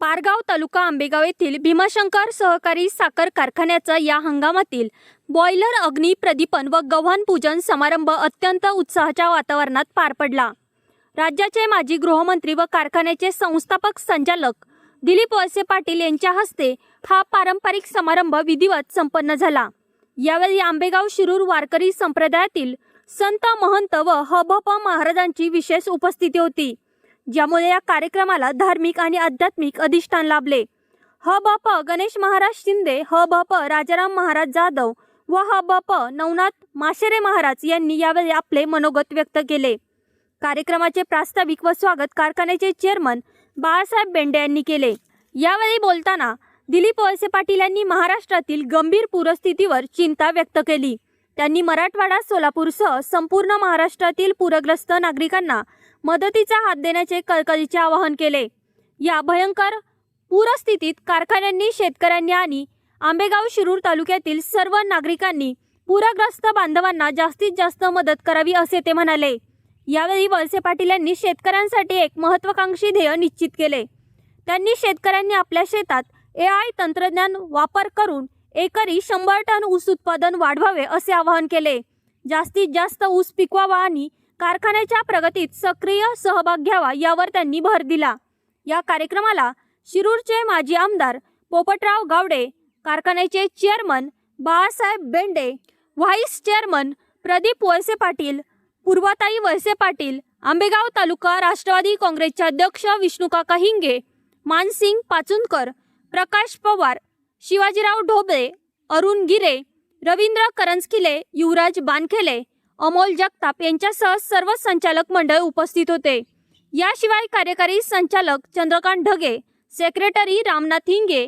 पारगाव तालुका आंबेगाव येथील भीमाशंकर सहकारी साखर कारखान्याचा या हंगामातील बॉयलर अग्नी प्रदीपन व गव्हाण पूजन समारंभ अत्यंत उत्साहाच्या वातावरणात पार पडला. राज्याचे माजी गृहमंत्री व कारखान्याचे संस्थापक संचालक दिलीप वळसे पाटील यांच्या हस्ते हा पारंपरिक समारंभ विधिवत संपन्न झाला. यावेळी आंबेगाव शिरूर वारकरी संप्रदायातील संत महंत व हबप महाराजांची विशेष उपस्थिती होती. ज्यामुळे या कार्यक्रमाला धार्मिक आणि आध्यात्मिक अधिष्ठान लाभले. ह ब प गणेश महाराज शिंदे ह ब प राजाराम महाराज जाधव व ह ब प नवनाथ माशेरे महाराज यांनी यावेळी आपले मनोगत व्यक्त केले. कार्यक्रमाचे प्रास्ताविक व स्वागत कारखान्याचे चेअरमन बाळासाहेब बेंडे यांनी केले. यावेळी बोलताना दिलीप वळसे पाटील यांनी महाराष्ट्रातील गंभीर पूरस्थितीवर चिंता व्यक्त केली. त्यांनी मराठवाडा सोलापूरसह संपूर्ण महाराष्ट्रातील पूरग्रस्त नागरिकांना मदतीचा हात देण्याचे कळकळीचे आवाहन केले. या भयंकर पूरस्थितीत कारखान्यांनी शेतकऱ्यांनी आणि आंबेगाव शिरूर तालुक्यातील सर्व नागरिकांनी पूरग्रस्त बांधवांना जास्तीत जास्त मदत करावी असे ते म्हणाले. यावेळी वळसे पाटील यांनी शेतकऱ्यांसाठी एक महत्वाकांक्षी ध्येय निश्चित केले. त्यांनी शेतकऱ्यांनी आपल्या शेतात ए आय तंत्रज्ञान वापर करून एकरी शंभर टन ऊस उत्पादन वाढवावे असे आवाहन केले. जास्तीत जास्त ऊस पिकवावा आणि कारखान्याच्या प्रगतीत सक्रिय सहभाग घ्यावा यावर त्यांनी भर दिला. या कार्यक्रमाला शिरूरचे माजी आमदार पोपटराव गावडे कारखान्याचे chairman Balasaheb Bende vice chairman Pradeep Walse Patil Purvatai Walse Patil Ambegaon taluka Rashtravadi काँग्रेसचे अध्यक्ष विष्णुकाका हिंगे मानसिंग पाचुनकर प्रकाश पवार शिवाजीराव ढोबळे अरुण गिरे रवींद्र करंजकिले युवराज बानखेले अमोल जगताप यांच्यासह सर्व संचालक मंडळ उपस्थित होते. याशिवाय कार्यकारी संचालक Chandrakant Dhage secretary Ramnath Hinge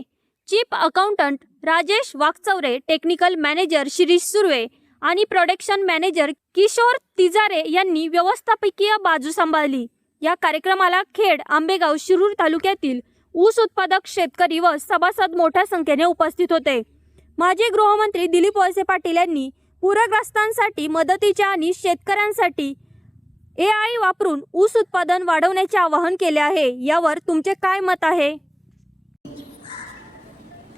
chief accountant Rajesh Wakchaure technical manager Shirish Surve आणि प्रोडक्शन मॅनेजर किशोर तिजारे यांनी व्यवस्थापकीय बाजू सांभाळली. या कार्यक्रमाला खेड आंबेगाव शिरूर तालुक्यातील ऊस उत्पादक शेतकरी व सभासद मोठ्या संख्येने उपस्थित होते. माजी गृहमंत्री दिलीप वळसे पाटील यांनी पूरग्रस्तांसाठी मदतीच्या आणि शेतकऱ्यांसाठी ए आय वापरून ऊस उत्पादन वाढवण्याचे आवाहन केले आहे. यावर तुमचे काय मत आहे?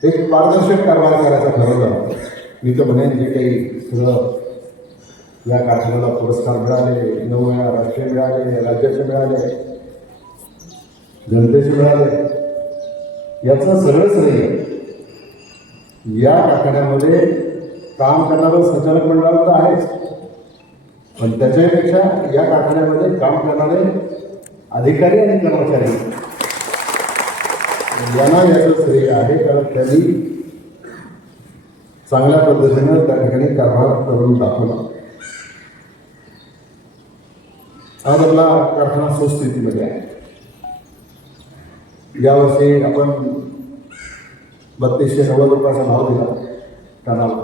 एक पारदर्शक कारभार करायचा ठरवलं. मी तर म्हणेन जे काही सगळं या कार्यक्रमाला पुरस्कार मिळाले नऊ वेळा राष्ट्रीय मिळाले राज्याचे मिळाले जनतेचे मिळाले याचं सगळंच नाही. या आखाड्यामध्ये काम करणारं संचालक मंडळ तर आहेच. पण त्याच्यापेक्षा या कारखान्यामध्ये काम करणारे अधिकारी आणि कर्मचारी. यांना याचं श्रेय आहे कारण त्यांनी चांगल्या पद्धतीनं त्या ठिकाणी कारभार करून दाखवला. आज आपला कारखाना सुस्थितीमध्ये आहे. यावर्षी आपण बत्तीसशे नव्वद रुपयाचा भाव दिला. त्यांना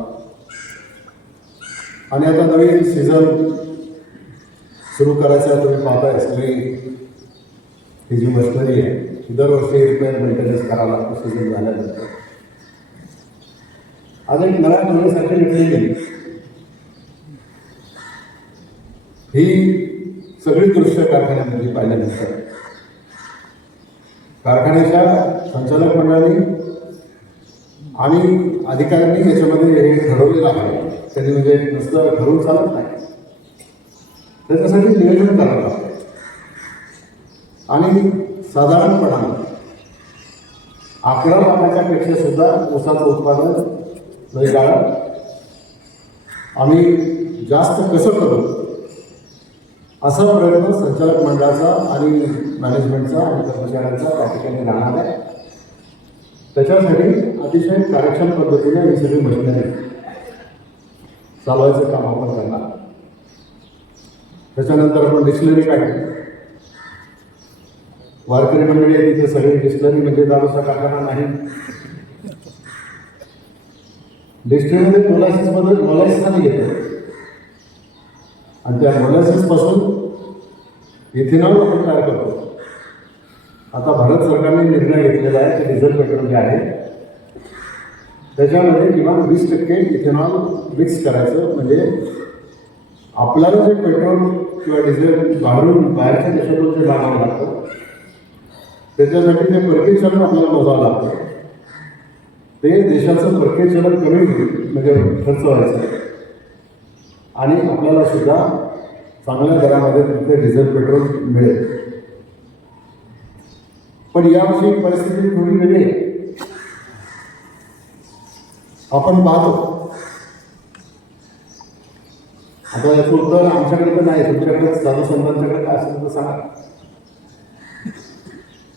आणि आता नवीन सीझन सुरू करायचा तुम्ही पाहताय सगळी ही जी मशिनरी आहे दरवर्षी रिपेअर मेंटेनन्स करावा लागतो सीझन झाल्यानंतर. आज एक नव्या धोरणासारखी निघली गेली. ही सगळी दृश्य कारखान्यामध्ये पाहिल्यानंतर. कारखान्याच्या संचालक मंडळाने आणि अधिकाऱ्यांनी याच्यामध्ये हे ठरवलेलं आहे. त्यांनी म्हणजे नुसतं ठरवून चालत नाही. त्याच्यासाठी नियोजन करावं लागतं. आणि साधारणपणा अकरा लाखाच्या पेक्षा सुद्धा ऊसाचं उत्पादन म्हणजे गाळप आम्ही जास्त कसं करू? असा प्रयत्न संचालक मंडळाचा आणि मॅनेजमेंटचा आणि कर्मचाऱ्यांचा त्या ठिकाणी राहणार आहे. त्याच्यासाठी अतिशय कार्यक्षम पद्धतीने ही सगळी मशिनरी चालवायचं काम आपण करणार. त्याच्यानंतर आपण डिक्शनरी काढली वारकरी मंडळी आहे तिथे सगळी डिक्शनरी म्हणजे दारूचा कारखाना नाही. डिस्टिलरीमध्ये मोलायसिसमध्ये मोलायसिस मोलासिस घेतो. आणि त्या मोलायसिसपासून इथेनॉल आपण तयार करतो. आता भारत सरकारने निर्णय घेतलेला आहे ते डिझेल पेट्रोल जे आहे त्याच्यामध्ये किमान वीस टक्के इथेनॉल मिक्स करायचं. म्हणजे आपल्याला जे पेट्रोल किंवा डिझेल बाहेरून बाहेरच्या देशातून जे लागावं लागतं त्याच्यासाठी ते परकीय चलन आपल्याला मोजावं लागतं. ते देशाचं परकीय चलन कमी होईल म्हणजे खर्च व्हायचं. आणि आपल्याला सुद्धा चांगल्या दरामध्ये तिथे डिझेल पेट्रोल मिळेल. पण यावर्षी परिस्थिती थोडी वेगळी आहे. आपण पाहतो. आता याचं उत्तर आमच्याकडे तर नाही तुमच्याकडे साधू संतांच्याकडे काय असेल तर सांगा.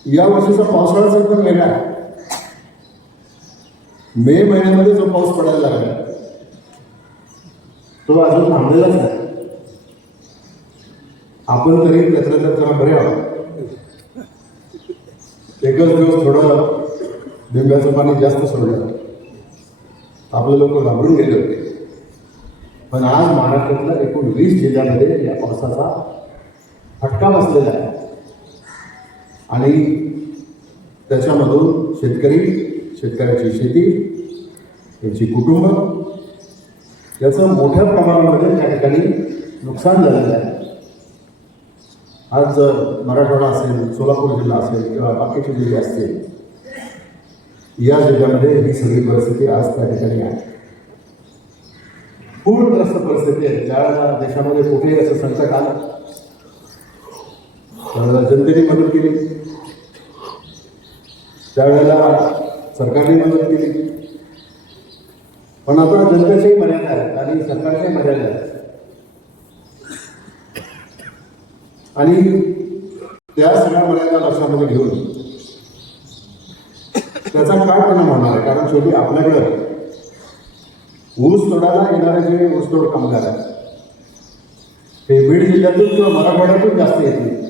या वर्षीचा पावसाळाच एकदम वेगळा आहे. मे महिन्यामध्ये जो पाऊस पडायला लागला तो अजून थांबलेलाच नाही. आपण तरी त्यातल्या त्यात जरा बरे आहोत. एकच दिवस थोडं लिंब्याचं पाणी जास्त सोडलं. आपले लोक घाबरून गेले होते. पण आज महाराष्ट्रातल्या एकूण वीस जिल्ह्यामध्ये या पावसाचा फटका बसलेला आहे. आणि त्याच्यामधून शेतकरी शेतकऱ्याची शेती त्यांची कुटुंब याचं मोठ्या प्रमाणामध्ये त्या ठिकाणी नुकसान झालेलं आहे. आज मराठवाडा असेल सोलापूर जिल्हा असेल किंवा बाकीचे जिल्हे असतील या जिल्ह्यामध्ये ही सगळी परिस्थिती आज त्या ठिकाणी आहे. पूरग्रस्त परिस्थिती आहे. ज्या देशामध्ये कुठेही असं संकट आलं त्यावेळेला जनतेने मदत केली. त्यावेळेला सरकारने मदत केली. पण आता जनतेच्याही मर्यादा आहेत आणि सरकारच्याही मर्यादा आहेत. आणि त्या सगळ्या मर्यादा लक्षामध्ये घेऊन. त्याचा काय परिणाम होणार आहे? कारण शेवटी आपल्याकडं ऊस तोडायला येणारे जे ऊसतोड कामगार आहेत ते बीड जिल्ह्यातून किंवा मराठवाड्यातून जास्त येतील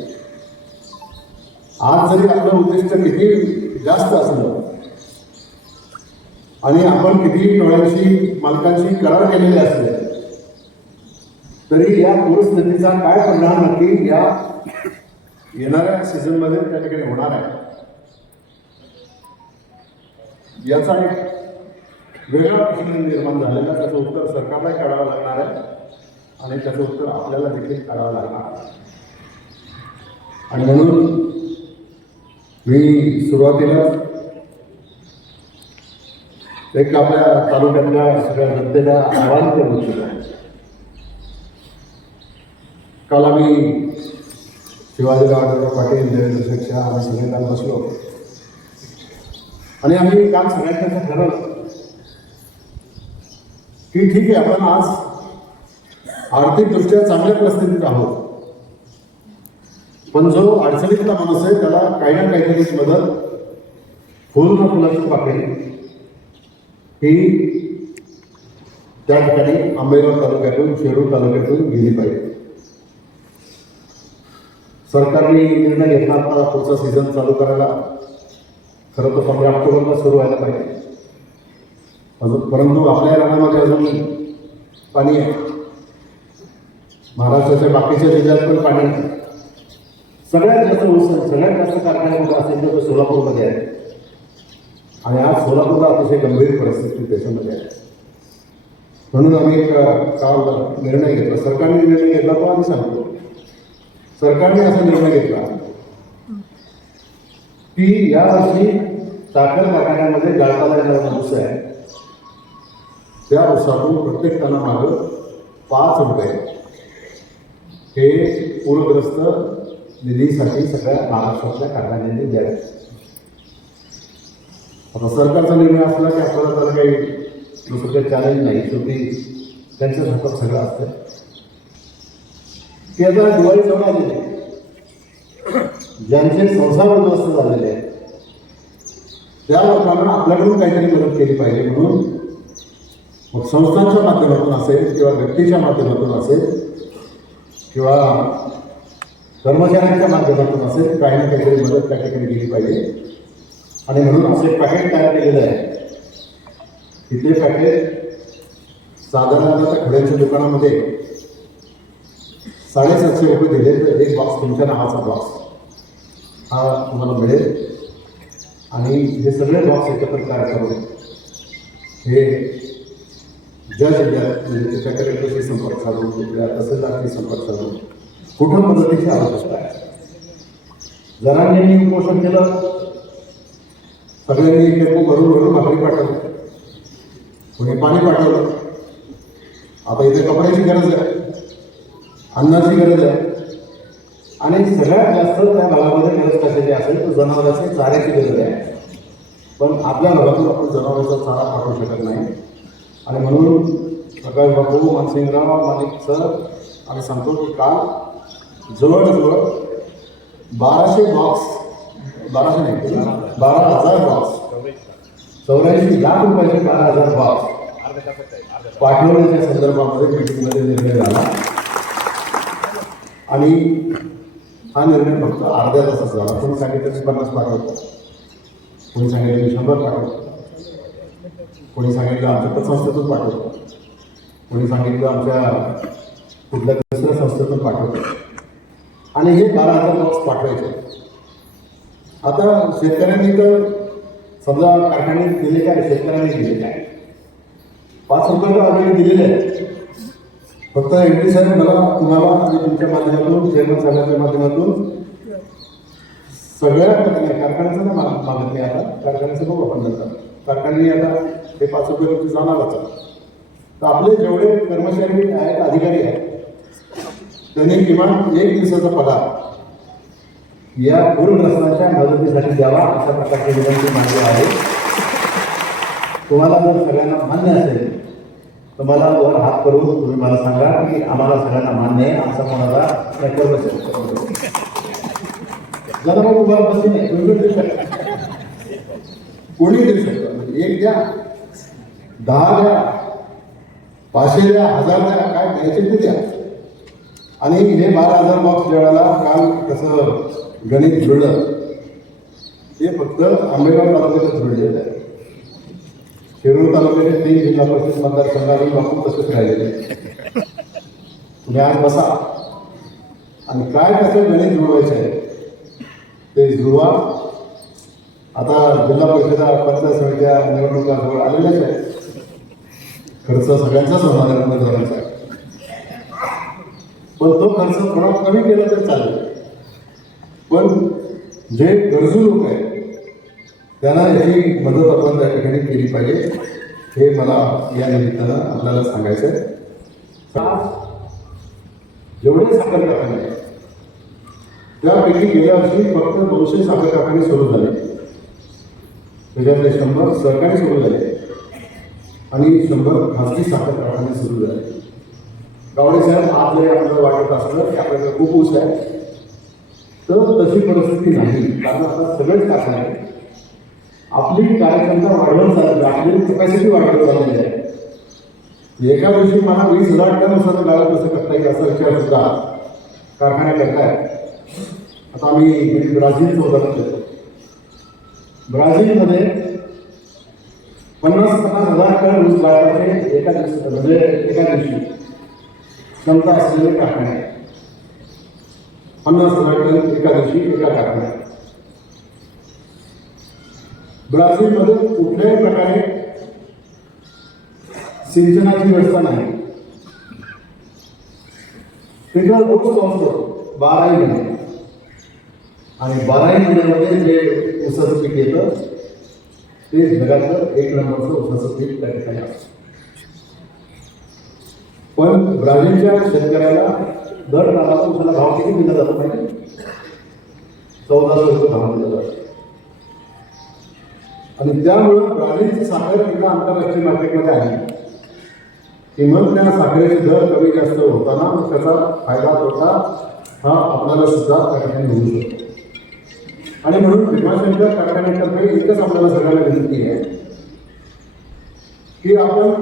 आज जरी आपलं उद्दिष्ट किती जास्त असलं आणि आपण किती टोळ्यांशी मालकांशी करार केलेले असले तरी या पूरस्थितीचा काय परिणाम नक्की या येणाऱ्या सीझनमध्ये त्या ठिकाणी होणार आहे? याचा एक वेगळा प्रश्न निर्माण झालेला त्याचं उत्तर सरकारलाही काढावं लागणार आहे आणि त्याचं उत्तर आपल्याला देखील काढावं लागणार आहे. आणि म्हणून मी सुरुवातीला एक आपल्या तालुक्यातल्या सगळ्या जनतेला आवाहन करू इच्छितो काल आम्ही शिवाजीराव पाटील देवेंद्र शेठ शाह आम्ही सगळे काल बसलो. आणि आम्ही काल सगळ्यांचं ठरवलं. की ठीक आहे आपण आज आर्थिकदृष्ट्या चांगल्या परिस्थितीत आहोत. पण जो अडचणीतला माणूस आहे त्याला काही ना काहीतरी मदत फुल ना फुलाची पाकळी ही त्या ठिकाणी आंबेगाव तालुक्यातून शेरूर तालुक्यातून गेली पाहिजे. सरकारने निर्णय घेतला आता पुढचा सीझन चालू करायला. खरं तर पंधरा ऑक्टोबरला सुरू व्हायला पाहिजे. अजून परंतु आपल्या रानामध्ये अजून पाणी आहे. महाराष्ट्राच्या बाकीच्या जिल्ह्यात पण पाणी आहे. सगळ्यात जास्त ऊस सगळ्यात जास्त कारखाने कुठं असेल तर सोलापूरमध्ये आहे. आणि आज सोलापूरला अतिशय गंभीर परिस्थिती त्याच्यामध्ये आहे. म्हणून आम्ही एक काल निर्णय घेतला. सरकारने निर्णय घेतला तो आम्ही सांगतो. सरकारने असा निर्णय घेतला. की यावर्षी साखर कारखान्यामध्ये गाळपाला येणारा ऊस आहे त्या ऊसातून प्रत्येक टना मागं पाच रुपये हे पूरग्रस्त निधीसाठी सगळ्या महाराष्ट्रातल्या कारखान्यांनी द्यावे आता सरकारचा निर्णय असला की आपल्याला त्याला काही दुसरं काही चॅलेंज नाही शेवटी त्यांच्याच हातात सगळं असतं. त्याचा आता दिवाळी जवळ आलेली आहे. ज्यांचे संसार उद्ध्वस्त झालेले आहेत त्या लोकांना आपल्याकडून काहीतरी मदत केली पाहिजे म्हणून मग संस्थांच्या माध्यमातून असेल किंवा व्यक्तीच्या माध्यमातून असेल किंवा कर्मचाऱ्यांच्या माध्यमातून असेल काही ना काहीतरी मदत त्या ठिकाणी केली पाहिजे आणि म्हणून असं पॅकेट तयार केलेलं आहे तिथे पॅकेट साधारणतः खड्यांच्या दुकानामध्ये साडेसातशे रुपये दिले तर एक बॉक्स तुमच्या नावाचा बॉक्स हा तुम्हाला मिळेल. आणि हे सगळे बॉक्स एकत्र तयार करून हे जज जिल्ह्यात म्हणजे त्याच्या कलेक्टरशी संपर्क साधून तिथल्या तहसीलदारशी संपर्क साधून कुठं मदतीची आवश्यकता आहे? जणांनी उपोषण केलं. सगळ्यांनी टेम्पो भरून भरून भाकरी पाठवली. कोणी पाणी पाठवलं? आता इथे कपड्याची गरज आहे. अन्नाची गरज आहे. आणि सगळ्यात जास्त त्या भागामध्ये गरज कशाची असेल तर जनावरांची चाऱ्याची गरज आहे. पण आपल्या भागातून आपण जनावरांचा चारा पाठवू शकत नाही. आणि म्हणून प्रकाश बाबू मानसिंगराव मालिक सर आम्ही सांगतो की काल जवळजवळ बाराशे बॉक्स बाराशे नाही बारा हजार बॉक्स चौऱ्याऐंशी लाख रुपयाचे बारा हजार बॉक्स पाठवण्याच्या संदर्भामध्ये मीटिंगमध्ये निर्णय झाला. आणि हा निर्णय फक्त अर्ध्या तासात झाला. कोणी सांगितलं की पन्नास पाठवतो कोणी सांगितलं की शंभर पाठवतो कोणी सांगितलं आमच्या पतसंस्थेतून पाठवतो कोणी सांगितलं आमच्या कुठल्या दुसऱ्या संस्थेतून पाठवतो आणि हे बारा हजार बॉक्स पाठवायचे. आता शेतकऱ्यांनी तर समजा कारखान्यात दिले काय? शेतकऱ्यांनी दिले काय? पाच रुपये तर ऑलरेडी दिलेले आहेत. फक्त एम साहेब मला तुम्हाला आणि तुमच्या माध्यमातून चेअरमन साहेबांच्या माध्यमातून सगळ्या पद्धतीने कारखान्याचं ना मागत नाही आता कारखान्याचं बघू आपण नंतर कारखान्याने आता हे पाच रुपये तुमचे जाणारच तर आपले जेवढे कर्मचारी आहेत अधिकारी आहेत त्यांनी किमान एक दिवसाचा पगार या पूरग्रस्तांच्या मदतीसाठी द्यावा अशा प्रकारची विनंती मांडली आहे. तुम्हाला जर सगळ्यांना मान्य असेल तर मला वर हात करून तुम्ही मला सांगा की आम्हाला सगळ्यांना मान्य आहे आमचा कोणाला नेटवर्क असेल जरा मग तुम्हाला बसली नाही तुम्ही पण देऊ शकता. कोणी देऊ शकतं? एक द्या. दहा द्या. पाचशे द्या हजार द्या. काय द्यायचे ते द्या. आणि हे बारा हजार बॉक्स जेवायला काल कसं गणित जुळलं. हे फक्त आंबेगाव तालुक्यातच जुळलेलं आहे. शिरूर तालुक्याचे तीन जिल्हा परिषद मतदारसंघातून बापू तसेच राहिलेले तुम्ही आज बसा. आणि काय कसं गणित जुळवायचं आहे? ते जुळवा. आता जिल्हा परिषदा पंचायत समित्या निवडणुका जवळ आलेल्याच आहेत. खर्च सगळ्यांचाच होणार आहे. उमेदवारांचा पण तो खर्च थोडा कमी केला तर चालेल. पण जे गरजू लोक आहेत त्यांना याची मदत आपण त्या ठिकाणी केली पाहिजे. हे मला या निमित्तानं आपल्याला सांगायचं आहे जेवढे साखर कारखाने त्यापैकी गेल्या वर्षी फक्त दोनशे साखर कारखाने सुरू झाले. त्याच्यातले शंभर सरकारी सुरू झाले आणि शंभर खासगी साखर कारखाने सुरू झाले. गावडे साहेब आपले आपल्याला वाटत असलं की आपल्याकडे खूप ऊस आहे तर तशी परिस्थिती नाही. कारण आता सगळेच कारखाने आहेत. आपली कार्यक्षमता वाढवत चालली आपली कॅपॅसिटी वाढवत चाललेली आहे एका दिवशी मला वीस हजार टन उसाचं गाळप कसं करता येईल असा विचार सुद्धा कारखान्या करताय आता आम्ही ब्राझीलचं उदाहरण देतो ब्राझीलमध्ये पन्नास पन्नास हजार टन ऊस गाळपाचे एका दिवशी म्हणजे एका दिवशी क्षमता असलेले कारखाने. पन्नास हजार टन एका दिवशी एका कारखान्यात. ब्राझीलमध्ये कुठल्याही प्रकारे सिंचनाची व्यवस्था नाही. तिथं रोज पाऊस बाराही महिने. आणि बाराही महिन्यामध्ये जे ऊसाचं पीक येतं ते जगातलं एक नंबरचं ऊसाचं पीक त्या ठिकाणी असतं. पण ब्राझीलच्या शेतकऱ्याला दर टाकाचा उसाला भाव किती दिला जातो माहिती? चौदाशे रुपये भाव दिला जातो. आणि त्यामुळं ब्राझीलची साखर किंवा आंतरराष्ट्रीय मार्केटमध्ये आली की त्या साखरेचे दर कमी जास्त होताना मग त्याचा फायदा तोटा हा आपल्याला सुद्धा त्या ठिकाणी होऊ शकतो. आणि म्हणून भीमाशंकर कारखान्यातर्फे एकच आपल्याला सगळ्यांना विनंती आहे की आपण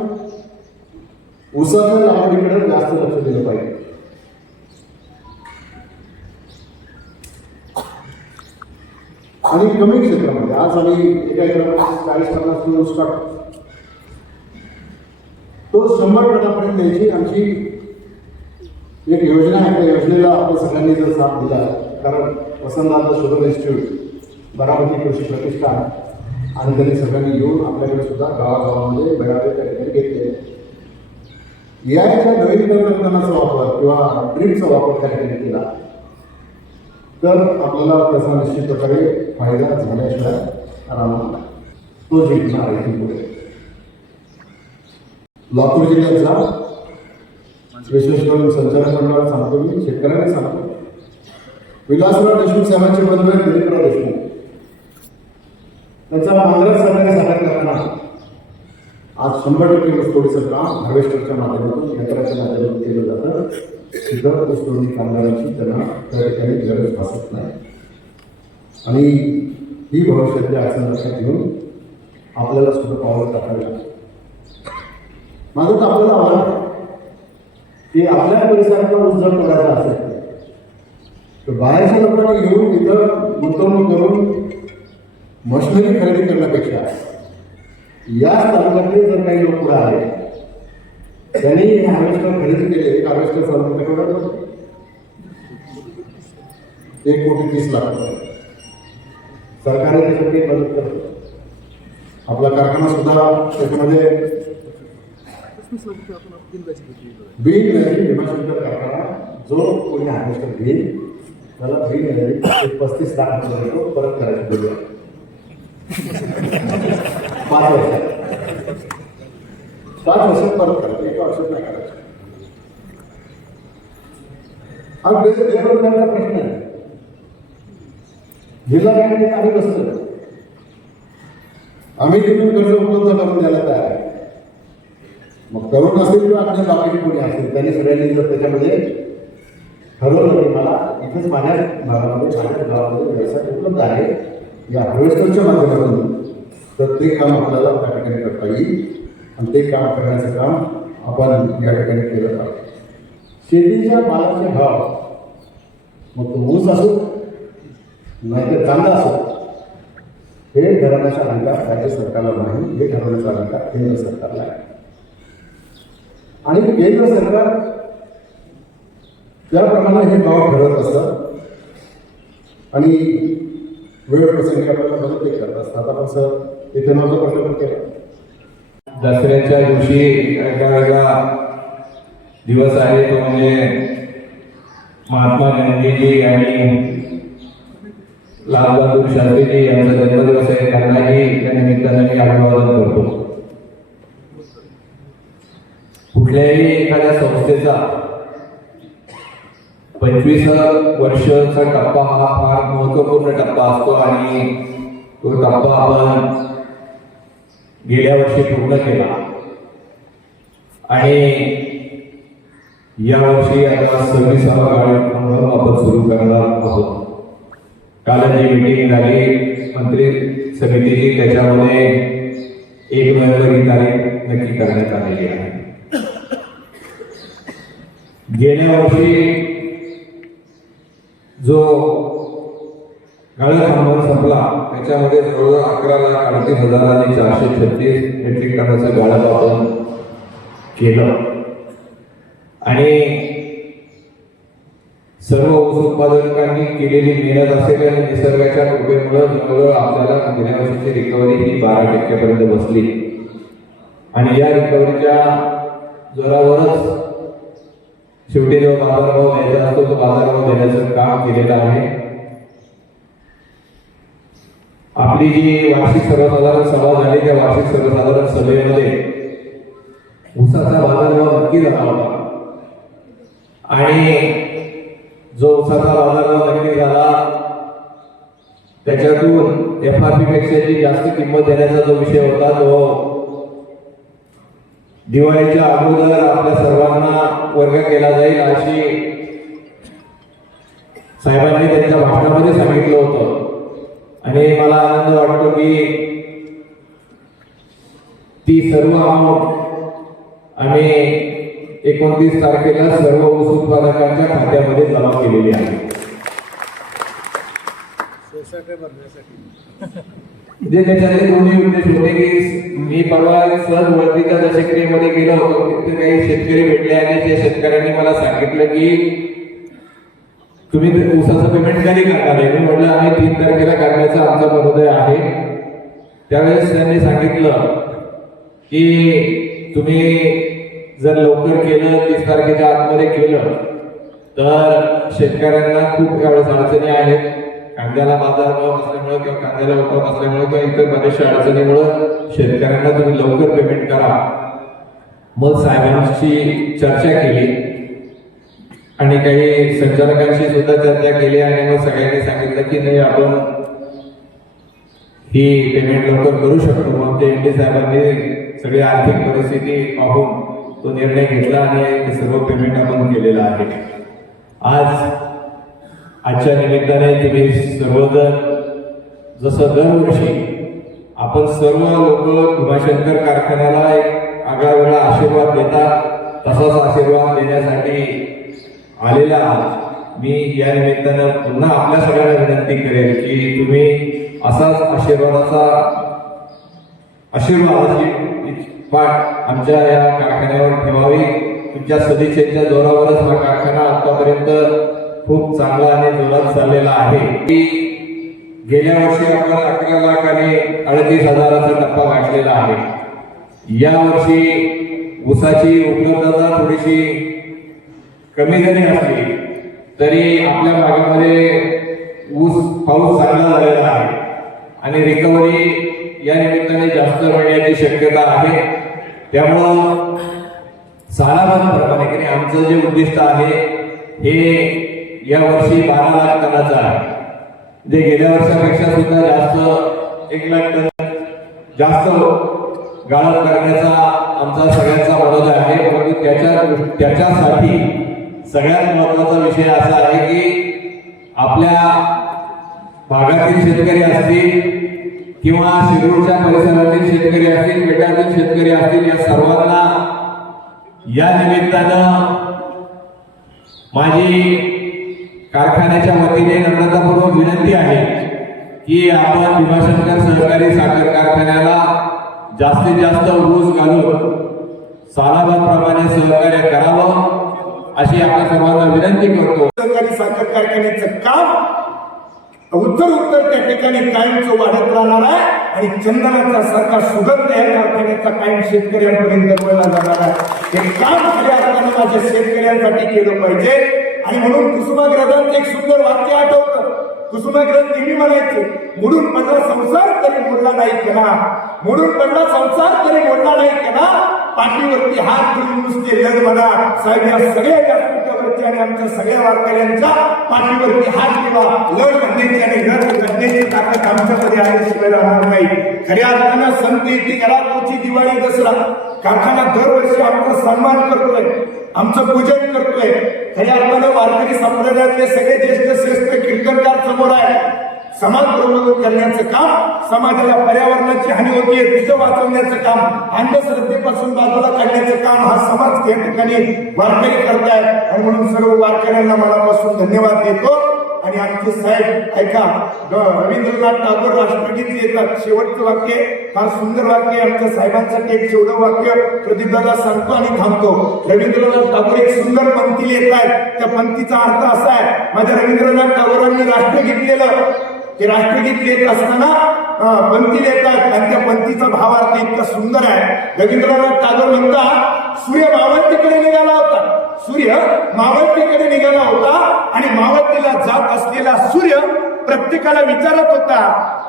उसाच्या लागवडीकडे जास्त लक्ष दिलं पाहिजे. आणि कमी क्षेत्रामध्ये. आज आम्ही एका एकरामध्ये चाळीस पन्नास किलो ऊस काढतो. तो शंभर टनापर्यंत द्यायची आमची एक योजना आहे. त्या योजनेला आपण सगळ्यांनी जर साथ दिला कारण वसंतदादा शुगर इन्स्टिट्यूट बारामती कृषी प्रतिष्ठान आणि त्यांनी सगळ्यांनी येऊन आपल्याकडे सुद्धा गावागावामध्ये मेळावे त्या ठिकाणी घेतले याच्या नवीन तंत्रज्ञानाचा वापर किंवा ड्रीपचा वापर त्या ठिकाणी केला. तर आपल्याला त्याचा निश्चित प्रकारे फायदा झाल्याशिवाय राहणार तो जिंकणार आहे इथून पुढे. लातूर जिल्ह्याचा विशेष करून संचालक मंडळाला सांगतो मी शेतकऱ्यांना सांगतो. विलासराव देशमुख साहेबांचे बंधू आहेत दिलीपराव देशमुख. त्यांचा मांजरा सरकारी साकार करताना आज शंभर टक्के ऊसतोडीचं काम हार्वेस्टरच्या माध्यमातून यंत्राच्या माध्यमातून केलं जातं. सुद्धा ऊसतोडी कामगारांची त्यांना त्या ठिकाणी गरज भासत नाही. आणि ही भविष्यातली अडचण लक्षात घेऊन आपल्याला सुद्धा पावलं टाकावी लागतं माझं तर आपल्याला आव्हान की आपल्या परिसरातला ऊस जर तोडायचा असेल तर बाहेरच्या लोकांना घेऊन तिथं गुंतवणूक करून मशिनरी खरेदी करण्यापेक्षा याच तालुक्यातले जर काही लोक पुढे आले त्यांनी हे हार्वेस्टर खरेदी केले एक हार्वेस्टर साधारण एक कोटी तीस लाख रुपये. सरकारने त्याच्यासाठी मदत करतं आपला कारखाना सुद्धा त्याच्यामध्ये बीड नगरी भीमाशंकर कारखाना जो कोणी हार्वेस्टर घेईल त्याला बीड नगरी पस्तीस लाख रुपये परत करायची. पाच वर्ष पाच वर्ष परत करायचं एका वर्षात नाही करायचं हा बे- बेरोजगारीचा प्रश्न आहे जिल्हा बँकेने आम्ही बसलो आम्ही तिथून कर्ज उपलब्ध करून द्यायला तयार आहे मग तरुण असेल किंवा आपल्या बाकी कोणी असेल त्यांनी सगळ्यांनी जर त्याच्यामध्ये ठरवलं की मला इथेच माझ्या भागामध्ये माझ्या गावामध्ये व्यवसाय उपलब्ध आहे या हार्वेस्टरच्या माध्यमातून तर ते काम आपल्याला त्या ठिकाणी करता येईल आणि ते काम करण्याचं काम आपण या ठिकाणी केलं पाहिजे. शेतीच्या मालाचे भाव मग तो ऊस असो नाही तर कांदा असो हे ठरवण्याचा अधिकार राज्य सरकारला नाही हे ठरवण्याचा अधिकार केंद्र सरकारला आहे. आणि केंद्र सरकार त्याप्रमाणे हे भाव ठरवत असतं आणि वेळ प्रसंगी आपल्याला मदत ते करत असतात. आपण सर इथे नव्हतं प्रश्न केला दसऱ्याच्या दिवशी एका वेगळा दिवस आहे तो म्हणजे महात्मा गांधीजी आणि लालबहादूर शास्त्रीजी यांचा जन्मदिवस आहे त्यांनाही त्या निमित्ताने मी अभिवादन करतो. कुठल्याही एखाद्या संस्थेचा पंचवीस वर्षाचा टप्पा हा फार महत्त्वपूर्ण टप्पा असतो आणि तो टप्पा आपण गेल्या वर्षी पूर्ण केला. आणि यावर्षी आता सव्वीसावा कार्यक्रम आपण सुरू करणार आहोत. काल जी मीटिंग झाली. मंत्री समितीची त्याच्यामध्ये एक नोव्हेंबर तारीख नक्की करण्यात आलेली आहे. गेल्या वर्षी जो खळा हंगाम संपला. त्याच्यामध्ये जवळजवळ अकरा लाख अडतीस हजार आणि चारशे छत्तीस मेट्रिक टनाचं गाळप आपण केलं. आणि सर्व ऊस उत्पादकांनी केलेली मेहनत असेल आणि निसर्गाच्या कृपेमुळे जवळजवळ आपल्याला गेल्या वर्षीची रिकव्हरी ही बारा टक्क्यापर्यंत बसली. आणि या रिकव्हरीच्या जोरावरच शेवटी जो बाजारभाव द्यायचा असतो तो बाजारभाव देण्याचं काम केलेलं आहे. आपली जी वार्षिक सर्वसाधारण सभा झाली त्या वार्षिक सर्वसाधारण सभेमध्ये ऊसाचा बाजारभाव नक्की झाला होता. आणि जो ऊसाचा बाजारभाव नक्की झाला त्याच्यातून एफ आर पी पेक्षा जी जास्त किंमत देण्याचा जो विषय होता तो दिवाळीच्या अगोदर आपल्या सर्वांना वर्ग केला जाईल अशी साहेबांनी त्यांच्या भाषणामध्ये सांगितलं होतं. आणि मला आनंद वाटतो की ती सर्व अमाऊंट आम्ही एकोणतीस तारखेला सर्व ऊस उत्पादकांच्या खात्यामध्ये जमा केलेली आहे. त्याच्यातले दोन्ही उद्देश होते की मी परवा सहज वळतीच्या दशक्रियेमध्ये गेलो होतो तिथे काही शेतकरी भेटले आणि त्या शेतकऱ्यांनी मला सांगितलं की तुम्ही ऊसाचं पेमेंट कधी करणार आहे मी म्हटलं आम्ही तीन तारखेला करण्याचा आमचा मनोदय आहे. त्यावेळेस त्यांनी सांगितलं की तुम्ही जर लवकर केलं तीस तारखेच्या आतमध्ये केलं तर शेतकऱ्यांना खूप वेळेस अडचणी आहेत. कांद्याला बाजारभाव असल्यामुळे किंवा कांद्याला उठाव असल्यामुळे किंवा इतर बऱ्याचशा अडचणीमुळं शेतकऱ्यांना तुम्ही लवकर पेमेंट करा. मग साहेबांशी चर्चा केली. आणि काही संचालकांशी सुद्धा चर्चा केली आणि मग सगळ्यांनी सांगितलं की नाही आपण ही पेमेंट लवकर करू शकतो. मग ते एन डी साहेबांनी सगळी आर्थिक परिस्थिती पाहून तो निर्णय घेतला आणि सर्व पेमेंट आपण केलेलं आहे. आज आजच्या निमित्ताने तुम्ही सर्वजण जसं दरवर्षी आपण सर्व लोक भीमाशंकर कारखान्याला एक आगळा वेगळा आशीर्वाद देता तसाच आशीर्वाद देण्यासाठी आलेला आहात. मी या निमित्तानं पुन्हा आपल्या सगळ्यांना विनंती करेल की तुम्ही असाच आशीर्वादाचा आशीर्वादाची पाठ आमच्या या कारखान्यावर ठेवावी. तुमच्या सदिच्छेच्या जोरावरच हा कारखाना आतापर्यंत खूप चांगला आणि जोरात चाललेला आहे. की गेल्या वर्षी आपण अकरा लाख आणि अडतीस हजाराचा टप्पा गाठलेला आहे. या वर्षी ऊसाची उपलब्धता थोडीशी कमी जरी असली तरी आपल्या भागामध्ये ऊस पाऊस चांगला झालेला आहे. आणि रिकव्हरी या निमित्ताने जास्त मिळण्याची शक्यता आहे. त्यामुळं सालाबादप्रमाणे की नाही, आमचं जे उद्दिष्ट आहे हे या वर्षी बारा लाख टनाचं आहे. जे गेल्या वर्षापेक्षा सुद्धा जास्त एक लाख टन जास्त गाळप करण्याचा आमचा सगळ्यांचा मनोज आहे. परंतु त्याच्या त्याच्यासाठी सगळ्यात महत्त्वाचा विषय असा आहे की आपल्या भागातील शेतकरी असतील किंवा शिरूरच्या परिसरातील शेतकरी असतील बेटातील शेतकरी असतील या सर्वांना या निमित्तानं माझी कारखान्याच्या वतीने नम्रतापूर्वक विनंती आहे की आपण भीमाशंकर सहकारी साखर कारखान्याला जास्तीत जास्त ऊस घालून सालाबादप्रमाणे सहकार्य करावं. अशी आपल्या सर्वांना विनंती करतो. सहकारी साखर कारखान्याचं काम उत्तर उत्तर त्या ठिकाणी कायमचं वाढत राहणार आहे आणि चंदनाचा सारखा सुगंध या कारखान्याचा कायम शेतकऱ्यांपर्यंत वळला जाणार आहे. हे काम खऱ्या अर्थानं माझ्या शेतकऱ्यांसाठी केलं पाहिजे. आणि म्हणून कुसुमाग्रजांचं एक सुंदर वाक्य आठवतं. कुसुमाग्रंथी नेहमी म्हणायचे म्हणून पडला संसार तरी मोडला नाही केला. म्हणून पडला संसार तरी मोडला नाही केला. पाठीवरती हात घेऊन नुसते लढ म्हणा. साहेब या सगळ्या व्यासपीठावरती आणि आमच्या सगळ्या वारकऱ्यांच्या पाठीवरती हात किंवा लढ म्हणण्याची आणि लढ करण्याची ताकद आमच्यामध्ये आल्याशिवाय राहणार नाही. खऱ्या अर्थानं संत येते तुमची दिवाळी दसरा. कारखाना दरवर्षी आमचा सन्मान करतोय. आमचं पूजन करतोय. खऱ्या अर्थानं वारकरी संप्रदायातले सगळे ज्येष्ठ श्रेष्ठ कीर्तनकार समोर आहे. समाज प्रबोधन करण्याचं काम समाजाला पर्यावरणाची हानी होतीये तिचं वाचवण्याचं काम अंधश्रद्धेपासून बाजूला काढण्याचं काम हा समाज या ठिकाणी वारकरी करतायत. आणि म्हणून सर्व वारकऱ्यांना मनापासून धन्यवाद देतो. आणि आमचे साहेब ऐका रवींद्रनाथ टागोर राष्ट्रगीत येतात शेवटचं वाक्य फार सुंदर वाक्य आमच्या साहेबांसाठी एक शेवटं वाक्य प्रदीपदादा सांगतो आणि थांबतो. रवींद्रनाथ टागोर एक सुंदर पंक्ती लिहित आहेत. त्या पंक्तीचा अर्थ असा आहे माझ्या रवींद्रनाथ टागोरांनी राष्ट्रगीत लिहिलं ते राष्ट्रगीत लिहित असताना पंक्ती लिहितात. आणि त्या पंक्तीचा भावार्थ इतका सुंदर आहे. रवींद्रनाथ टागोर म्हणतात सूर्य मावळतीकडे निघाला होता. सूर्य मावळतीकडे निघाला होता आणि मावळतीला जात असलेला सूर्य प्रत्येकाला विचारत होता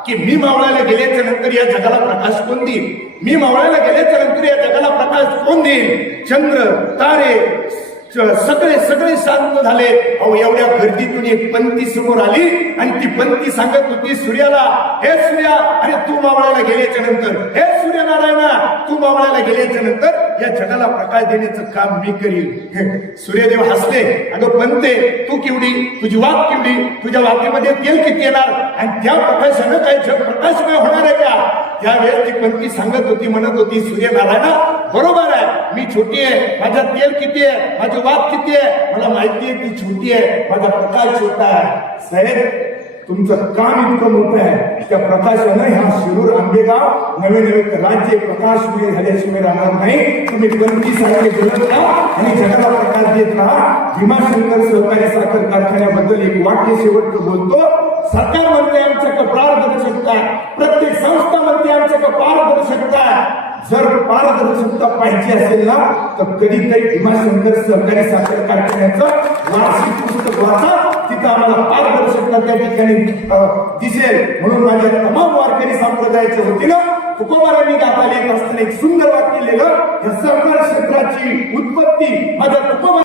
की मी मावळायला गेल्याच्यानंतर या जगाला प्रकाश कोण देईल? मी मावळायला गेल्याच्यानंतर या जगाला प्रकाश कोण देईल? चंद्र तारे सगळे सगळे शांत झाले. अहो एवढ्या गर्दीतून एक पंती समोर आली आणि ती पंती सांगत होती सूर्याला हे सूर्या अरे तू मावळायला गेल्याच्यानंतर हे सूर्यनारायणा तू मावळायला गेल्याच्यानंतर या जगाला प्रकाश देण्याचं काम मी करील सूर्यदेव हसले अगं पंते तू केवढी तुझी वाक केवढी तुझ्या वाकेमध्ये तेल किती येणार? आणि त्या प्रकाशानं काही जग प्रकाशमय होणार आहे का? त्यावेळेस ती पंक्ती सांगत होती म्हणत होती सूर्यनारायणा बरोबर आहे. मी छोटी आहे. माझा तेल किती आहे? माझी वाद किती आहे? मला माहिती आहे ती छोटी आहे. माझा प्रकाश छोटा आहे. साहेब तुमचं काम इतकं मोठं आहे त्या प्रकाशानं ह्या शिरूर आंबेगाव नवे नवे राज्य प्रकाशमय झाल्याशिवाय राहणार नाही. तुम्ही पंक्ती सारखे बोलत राहा आणि जगाला प्रकाश देत राहा. भीमाशंकर सहकारी साखर कारखान्याबद्दल एक वाक्य शेवटचं बोलतो. सरकार म्हणते आमच्याकडे पारदर्शकता प्रत्येक संस्था म्हणते आमच्याकडे पारदर्शकता जर पारदर्शकता पाहिजे असेल ना तर कधीतरी भीमाशंकर सहकारी साखर कारखान्याचं वार्षिक पुस्तक वाचा. फक्त आम्हाला पारदर्शकता त्या ठिकाणी दिसेल. म्हणून माझ्या तमाम वारकरी संप्रदायाच्या वतीनं तुकोबारांनी गाता येत असताना एक सुंदर वाक्य लिहिलं. या सहकार क्षेत्राची उत्पत्ती माझ्या तुकोबार